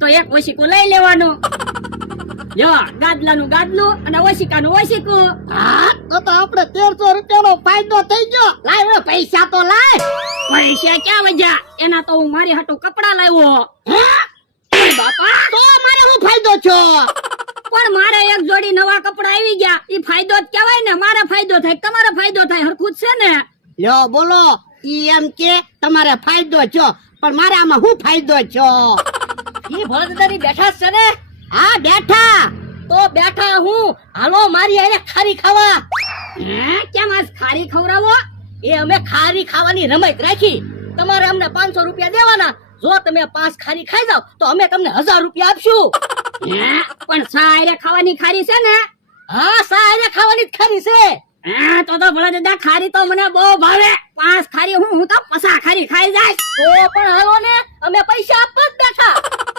તો એક ઓશિકું લઈ લેવાનું. જો ગાદલાનું ગાદલું અને ઓશિકાનું ઓશિકું. હા તો આપણે 1300 રૂપિયાનો ફાયદો થઈ ગયો. લાય હવે પૈસા તો લાય. પૈસા ક્યાં વજ્યા? એના તો હું મારી હાટુ કપડા લાવ્યો. હે બાપા તો મારે શું ફાયદો છો? પણ મારે એક જોડી નવા કપડા આવી ગયા. ઈ ફાયદો જ કહેવાય ને. મારે ફાયદો થાય, તમારે ફાયદો થાય, હરખું જ છે ને. લ્યો બોલો. ઈ એમ કે તમારે ફાયદો છો, પણ મારે આમાં શું ફાયદો છો? ઈ ભોળાદાદાની બેઠા છે ને? હા બેઠા. તો બેઠા હું. હાલો મારી હારે ખારી ખાવા. કેમ આજ ખારી ખવડાવો? એ અમે ખારી ખાવાની રમત રાખી. તમારે અમને 500 રૂપિયા દેવાના. જો તમે 5 ખારી ખાઈ જાવ તો અમે તમને 1000 રૂપિયા આપશું. પણ સાયરે ખાવાની ખારી છે ને? હા સાયરે ખાવાની જ ખારી છે. તો ભોળાદાદા ખારી તો મને બહુ ભાવે. 5 ખારી હું તો 50 ખારી ખાઈ જાય. તો પણ હાલો ને, અમે પૈસા આપવા જ બેઠા.